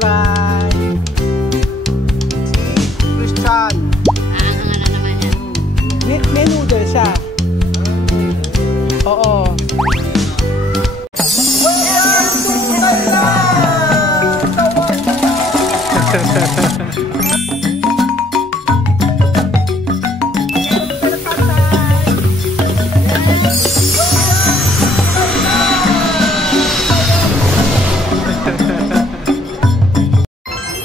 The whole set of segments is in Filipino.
try. Si Christian. Ano naman yan? May noodle siya. Oo.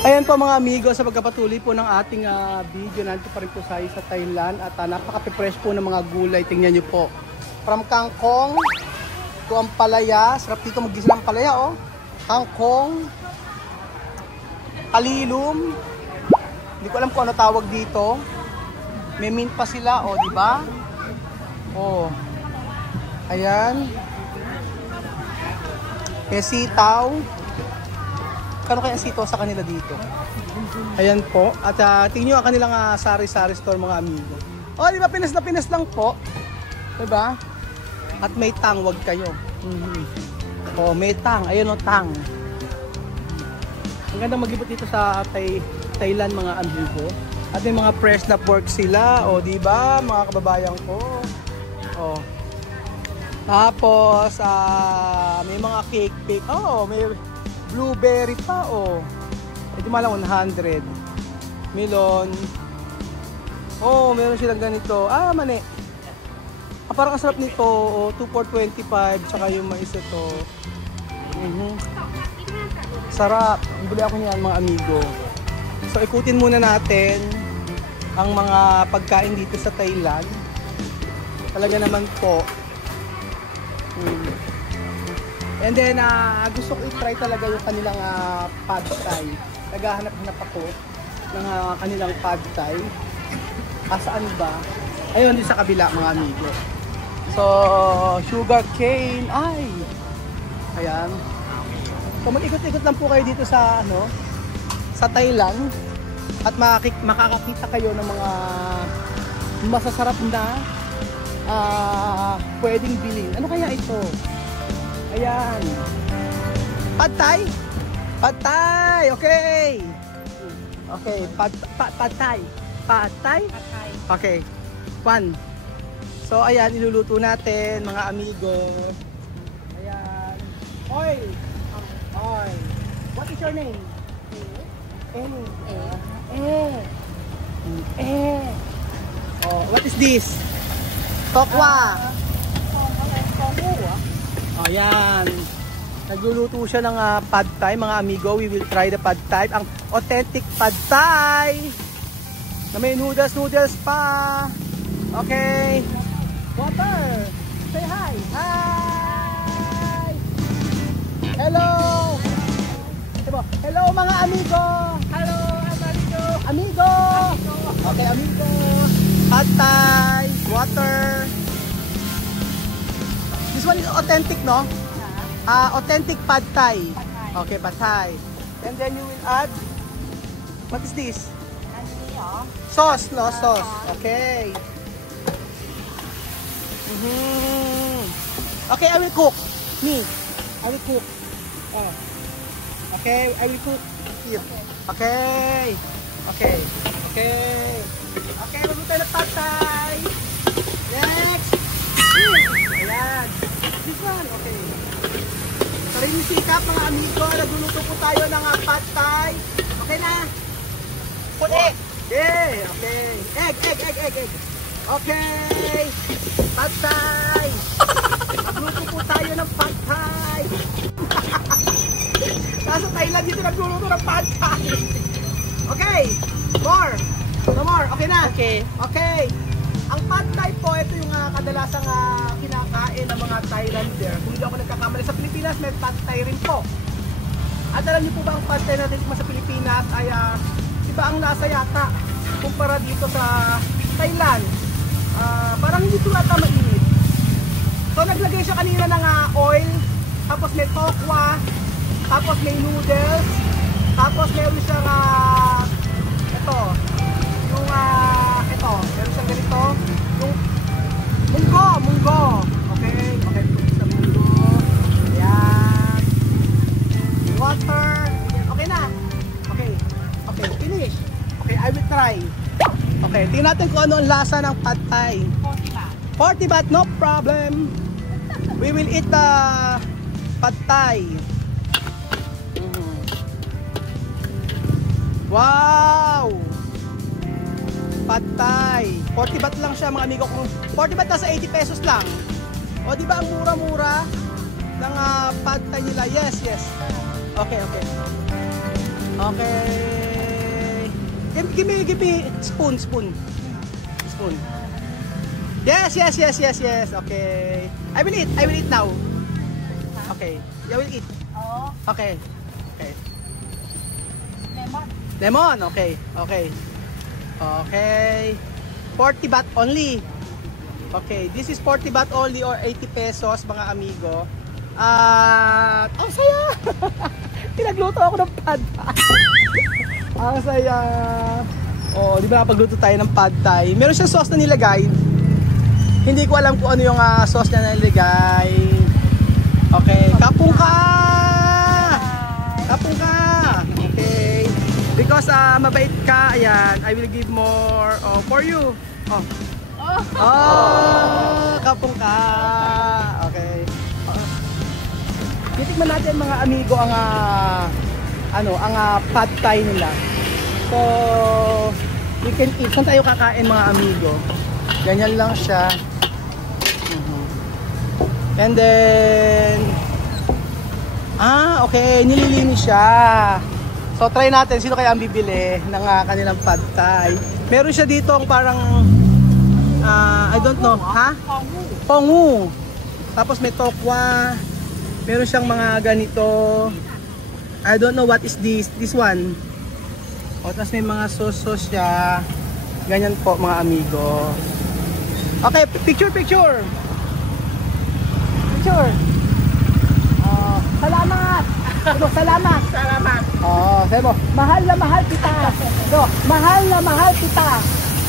Ayan po mga amigo, sa pagkapatuloy po ng ating video, nandito pa rin po sa Thailand at napaka-fresh po ng mga gulay. Tingnan nyo po. From kangkong to ang palaya. Sarap dito mag-gisa ng palaya, oh. Kangkong, kalilum. Hindi ko alam kung ano tawag dito. May mint pa sila, oh, di ba? Oh. Ayan. May sitaw. Kano kaya ang sitaw sa kanila dito? Ayan po. At tingnan nyo ang kanilang sari-sari store mga amigo. Oh, di ba? Pinas na pinas lang po. Diba? At may tang, wag kayo. Oh, may tang. Ayun o, tang. Ang ganda mag-ibot dito sa Thailand mga amigo. At may mga fresh na pork sila. O, di ba? Mga kababayan ko. Oh. Tapos, may mga cake. Oh, may blueberry pa, oh. Ito malang 100. Melon. Oh, meron silang ganito. Mani. Parang ang sarap nito. Oh, 2 for 25. Tsaka yung mais ito. Sarap. Bili ako niyan mga amigo. So, ikutin muna natin ang mga pagkain dito sa Thailand. Talaga naman po. And then, gusto ko i-try talaga yung kanilang pad thai. Naghahanap-hanap ako ng kanilang pad thai. Saan ba? Ayun, din sa kabila mga amigo. So, sugar cane. Ay! Ayan. So, mag-ikot-ikot lang po kayo dito sa, sa Thailand. At makakakita kayo ng mga masasarap na pwedeng bilhin. Ano kaya ito? Ayan. Pad thai? Pad thai. Okay. Okay. Pad thai. Pad thai? Okay. 1. So, ayan. Iluluto natin, mga amigo. Ayan. Oil. Oil. What is your name? Oh, what is this? Tokwa. Ayan. Nagluluto siya ng pad thai, mga amigo. We will try the pad thai. Ang authentic pad thai. Na may noodles pa. Okay. Water. Say hi. Hi. Hello. Hello mga amigo. Hello, amigo. Amigo. Okay, amigo. Pad thai. Water. This one is authentic, no? Authentic pad thai. Okay, pad thai. And then you will add, what is this? Sauce, no? Sauce. Okay. Okay, I will cook. Me. I will cook. Oh. Okay, I will cook here. Okay. Okay. Okay. Okay, magluto na pad thai. Next. Ayan. This one, okay. So rin yung sikap mga amigo, nagluluto po tayo ng pad thai. Okay na? Put egg. Yeah, okay. Egg. Okay. Pad thai. Nagluto po tayo ng pad thai. Nasa Thailand dito nagluluto ng pad thai. Okay. More. No more. Okay na? Okay. Okay. Ang pad thai po, ito yung kadalasang kinakain ng mga Thailander. Kung hindi ako nagkakamali, sa Pilipinas may pad thai rin po. At alam niyo po ba ang pad thai natin sa Pilipinas ay iba ang lasa yata kumpara dito sa Thailand. Parang hindi po ata mainit. So naglagay siya kanina ng oil, tapos may tokwa, tapos may noodles, tapos meron siyang ito, yung ito, meron siyang ganito, yung munggo. Okay, sa munggo. Ayan. Water. Okay na. I will try. Okay, tingnan natin kung ano ang lasa ng pad thai. 40 baht, no problem. We will eat the pad thai. Wow! Pad thai. 40 baht lang siya mga amigo ko. 40 baht nasa 80 pesos lang. O di ba ang mura-mura ng pad thai nila? Yes, yes. Okay, okay. Okay. Give me spoon. Yes. Okay. I will eat now. Okay. I will eat. Okay. Lemon. Okay. 40 baht only. Okay, this is 40 baht only or 80 pesos mga amigo. Ang saya! Pinagluto ako ng pad thai. Ang saya! Oh, di ba napagluto tayo ng pad thai? Meron siyang sauce na nilagay. Hindi ko alam kung ano yung sauce na nilagay. Okay, kapung ka! Okay. Because mabait ka, ayan, I will give more for you. Kapung ka. Okay. Titikman natin mga amigo ang pad thai nila. So, we can eat. Saan tayo kakain mga amigo? Ganyan lang siya. And then okay, nililinis siya. So, try natin sino kaya ang bibili ng kanilang pad thai. Meron siya dito ang parang I don't know, Pongu. Tapos may tokwa. Meron siyang mga ganito. I don't know what is this one. O, tapos may mga sauce siya. Ganyan po mga amigo. Okay, picture. Salamat. Salamat. Sabi mo, mahal na mahal kita. Mahal na mahal kita.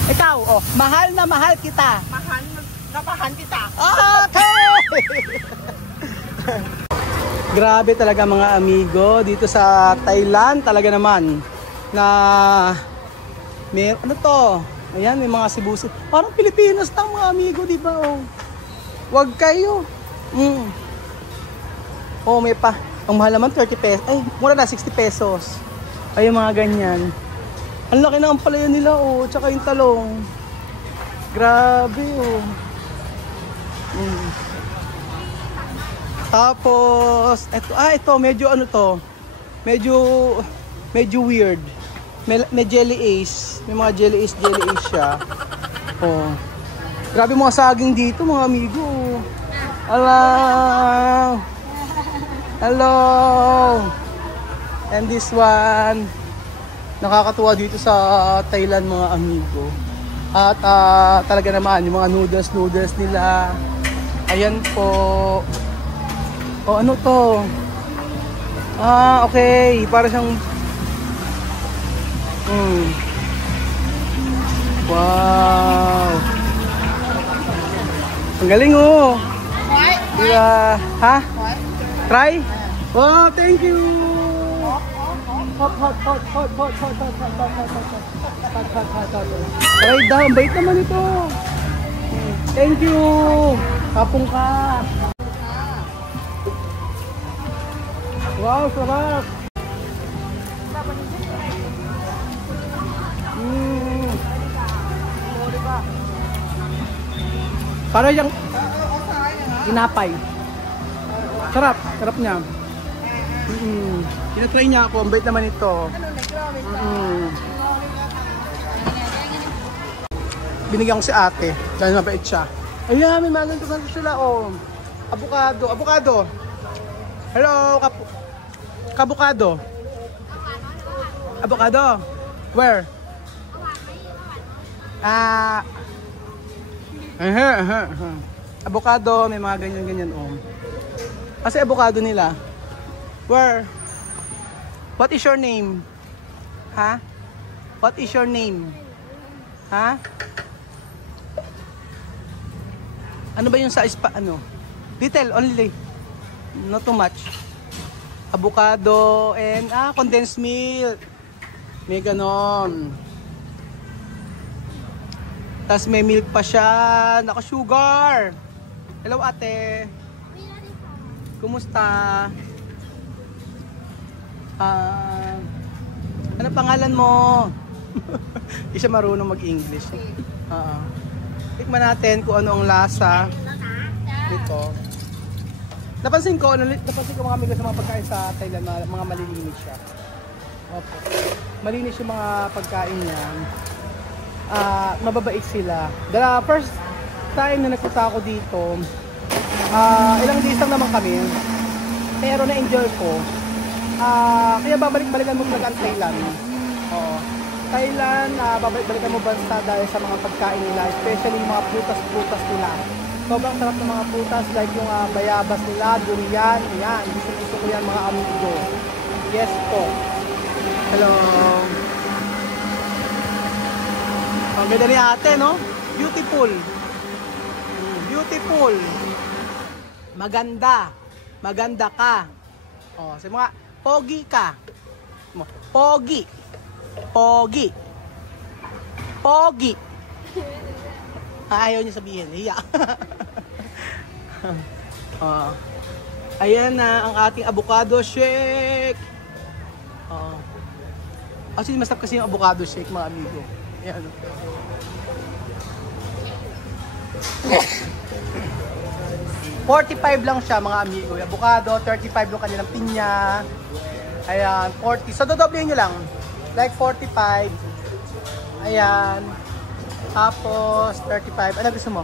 Ikaw, mahal na mahal kita. Mahal kita. Okay. Grabe talaga mga amigo dito sa Thailand talaga naman na may ano to? Ayan, may mga sibusit. Parang Pilipinas lang mga amigo, di ba? Wag kayo. May pa. Ang mahal naman 30 pesos. Ay, mura na 60 pesos. Ay, mga ganyan. Ang laki na ang palayo nila, tsaka yung talong. Grabe, Tapos, ito, medyo ano to? Medyo weird. May jelly ace. May mga jelly ace siya. Grabe mga saging dito, mga amigo. Hello. And this one, nakakatuwa dito sa Thailand mga amigo. At talaga naman yung mga noodles nila. Ayan po. Ano to? Okay, para siyang wow. Ang galing Diba? Try? Oh, thank you. Hot. Try daw, bait naman ito. Thank you. Kapung ka. Wow, sarap. Para yung tinapay. Sarap niya. Tinatry niya ako, ang bait naman ito. Binigyan ko si ate dahil mabait siya. Ayan, may mga ganito sila. Avocado. Hello, Avocado. Where? Avocado, may mga ganyan. Kasi avocado nila. Where? What is your name? What is your name? Ano ba yung size pa? Little only. Not too much. Avocado and condensed milk. May ganon. Tapos may milk pa siya. Naka-sugar. Hello, ate. Kumusta? Ano pangalan mo? Hindi siya marunong mag-English. Tikman natin kung ano ang lasa dito. Napansin ko mga amigo sa mga pagkain sa Thailand, mga malilinis siya. Opo. Malinis yung mga pagkain niya. Mababait sila. The first time na nagpunta ako dito, ilang days lang naman kami. Pero na-enjoy ko. Kaya babalik-balikan mo talaga ang Thailand. Oo. Thailand, babalik-balikan mo basta dahil sa mga pagkain nila, especially yung mga prutas-prutas nila. Sobrang sarap ng mga prutas like yung bayabas nila, durian, yan. Gusto ko yan mga amigo. Yes po. Hello. Ang ganda ni ate, no? Beautiful. Beautiful. Maganda. Maganda ka. Oh, sa mga pogi ka. Pogi. Pogi. Pogi. Ayaw niya sabihin. Hiya. Ayan na ang ating avocado shake. Actually, masarap kasi yung avocado shake, mga amigo. Ayan. $45 lang siya, mga amigo. Avocado, $35 yung kanilang pinya. Ayan, 40. So, dodoblehin nyo lang. Like 45. Ayan. Tapos, 35. Ano gusto mo?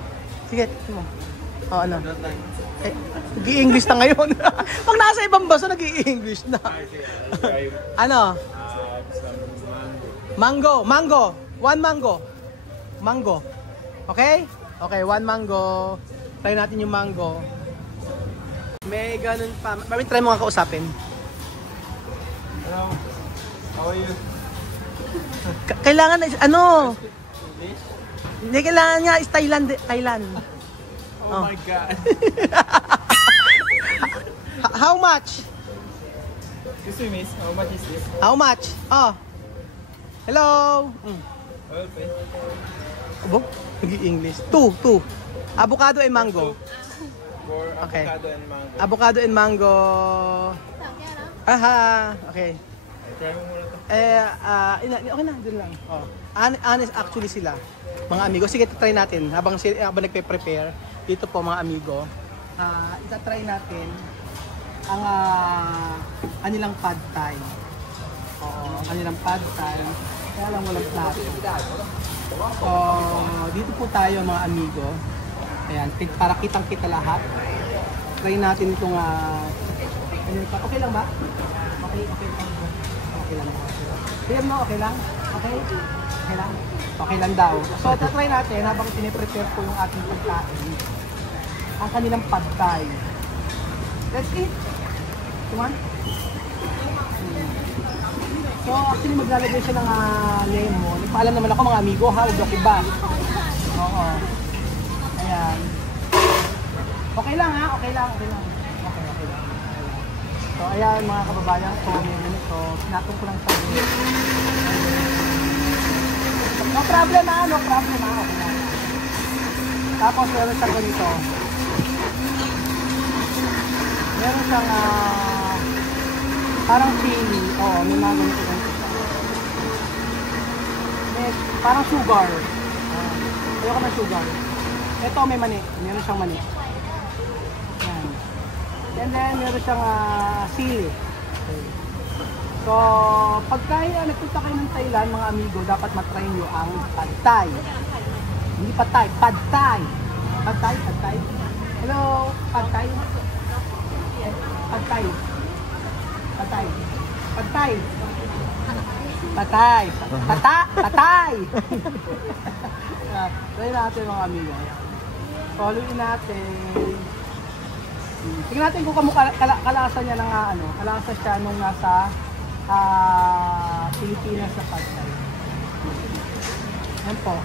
Sige, gusto mo. Ano? Nag-i-English na ngayon. Pag nasa ibang baso, nag-i-English na. Ano? Mango. Mango. One mango. Mango. Okay? Okay, one mango. Try natin yung mango. May ganun pa. Mami, try mo nga kausapin. Hello. How are you? Kailangan, ano? Hindi, kailangan niya is Thailand. Oh my God. How much? Excuse me, miss. How much is this? How much? Oh. Hello. Well, pay. Abo? Nag-i-English. Two. Avocado and mango. For Okay. avocado and mango. Avocado and mango. Aha. Okay. Try mo muna to. Okay na, dun lang. Oh. Honest actually sila. Mga amigo. Sige, try natin. Habang nagpe-prepare. Dito po mga amigo. Isa-try natin ang kanilang pad thai. Oo, ang kanilang pad thai. Kaya lang walang plato. So, dito po tayo mga amigo. Ayan, para kitang-kita lahat. Try natin itong okay lang ba? Okay lang. Tingnan mo, okay lang? Okay? Okay lang? Okay lang daw. So, try natin habang piniprepare po yung ating pagkain. Ang kanilang pad thai. Let's eat. Come on. So, actually maglalagay siya ng lemon. Paalam naman ako mga amigo, ha? Huwag ako iba. Oo. Ayan. Okay lang ha? Okay lang. Okay lang. So, ayan mga kababayan. So, may ganito. Pinatong ko lang sa no problem ha? No problem ha? Okay lang. Tapos, meron siyang ganito. Meron siyang parang chili. Oo, may mga ganito. Parang sugar. Ayoko ng sugar. Ito may mani. Meron siyang mani. Yan. And then meron siyang sili. Okay. So, pagka nagpunta kayo ng Thailand, mga amigo, dapat matry nyo ang pad thai. Hindi pad thai, pad thai. Pad thai, pad thai. Hello, pad thai. Pad thai. Pad thai. Pad thai. Patay! Patay! Try natin mga amigo. Followin natin. Tingnan natin kung kalasa niya ng kalasa siya nung nasa Pilipinas sa Patay. Yan po.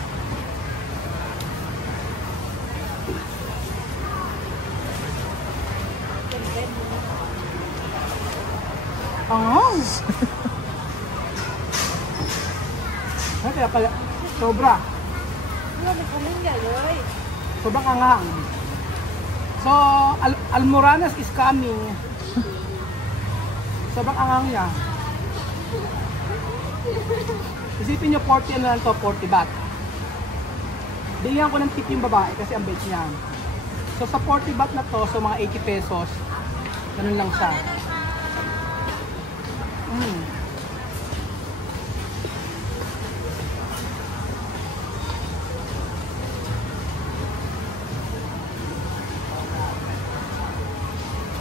Kaya sobra. Sobrang anghang. So, Almoranas is coming. Sobrang anghang niya. Isipin nyo, 40 na lang to, 40 baht. Bigyan ko ng tip yung babae kasi ang bait niya. So sa 40 baht na to, so mga 80 pesos, ganun lang siya.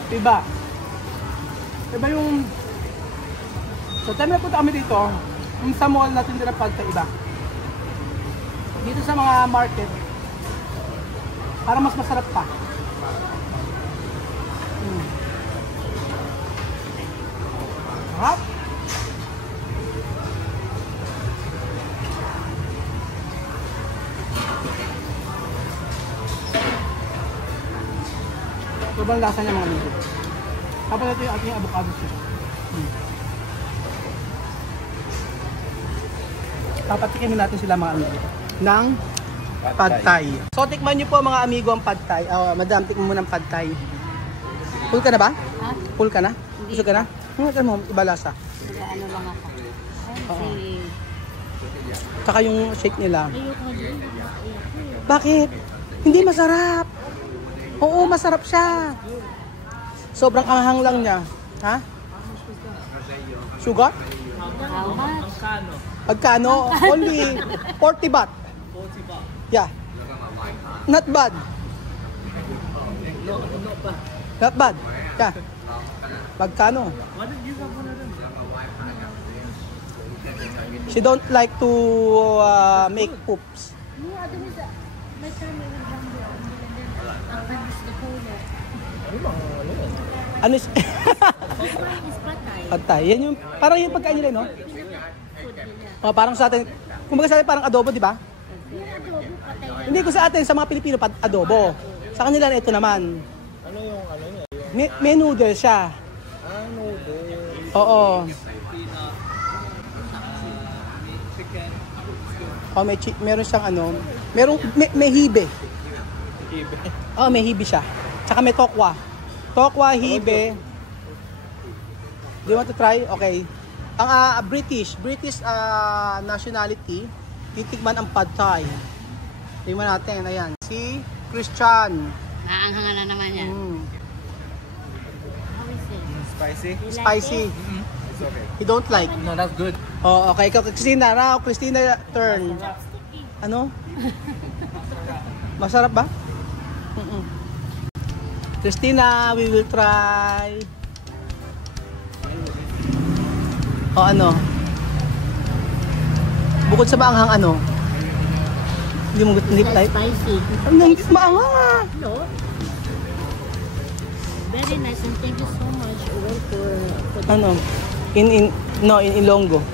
Diba? Diba yung... So time na punta kami dito, yung sa mall natin din ang pagkaiba. Dito sa mga market, para mas masarap pa. Sarap. Sobrang lasa niya mga amigo. Tapos ito yung ating avocado sauce. Papatikin natin sila mga amigo ng Pad Thai. So tikman nyo po mga amigo ang Pad Thai. Madam, tikman mo ng Pad Thai. Full ka na ba? Ha? Full ka na? Gusto ka na? Ano mo? Iba lasa. Ano lang ako. Ay, Tsaka yung shake nila. ayoko din. Bakit? Hindi masarap. Oo, masarap siya. Sobrang anghang lang niya. Ha? Sugar? How much? Pagkano? Only 40 baht. Yeah. Not bad. Not bad. Yeah. Pagkano? She don't like to make poops. Ano is... Pad Thai. Yan yung, parang yung pagkain nila, no? Oh, parang sa atin, kumbaga sa atin parang adobo, di ba? Hindi ko sa atin, sa mga Pilipino, adobo. Sa kanila, ito naman. Ano yung ano niya? May noodle siya. Noodle. Oo. Chicken. Oh, meron siyang ano, may hibe. Hibe. Oh, may hibe siya. Tsaka may tokwa. Tokwa, hibe. Do you want to try? Okay. Ang British nationality, titikman ang Pad Thai. Tingnan natin, ayan. Si Christian. Maanghangan na naman yan. How is it? Spicy? You like Spicy. it? It's okay. He don't like. No, that's good. Oh, okay. Ikaw, Christina. Now, Christina, turn. Ano? Masarap ba? Christina, we will try. O ano? Bukod sa maanghang ano? Hindi mo hindi Like type? spicy. Ano, hindi maanghang ah. No? Very nice and thank you so much for the... Ano? In Ilonggo.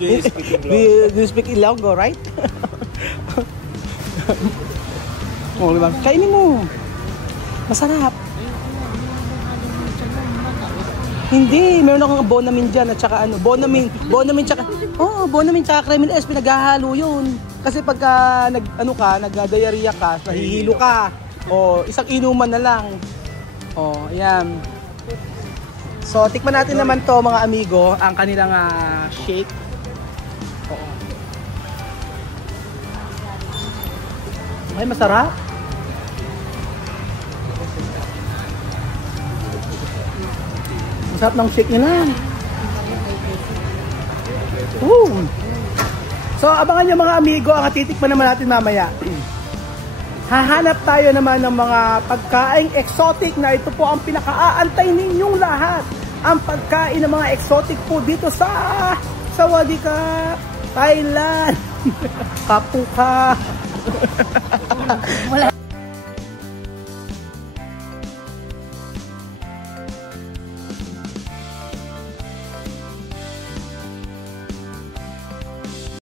Do you speak Ilonggo? Do you speak Ilonggo, right? Oh, diba? Kainin mo. Masarap. Hindi, meron akong Bonamin dyan at saka ano, Bonamin tsaka, Bonamin tsaka Cremin S, pinaghahalo yun. Kasi pagka nagdiarrhea ka, nahihilo ka, isang inuman na lang. Ayan. So, tikman natin naman to mga amigo, ang kanilang shake. Ay, masarap. Masarap ng shake nila. So, abangan nyo mga amigo, ang titikman naman natin mamaya. Hahanap tayo naman ng mga pagkaing exotic na ito po ang pinaka-aantay ninyong lahat. Ang pagkain ng mga exotic po dito sa Sawadika, Thailand. Kapuka. Wala.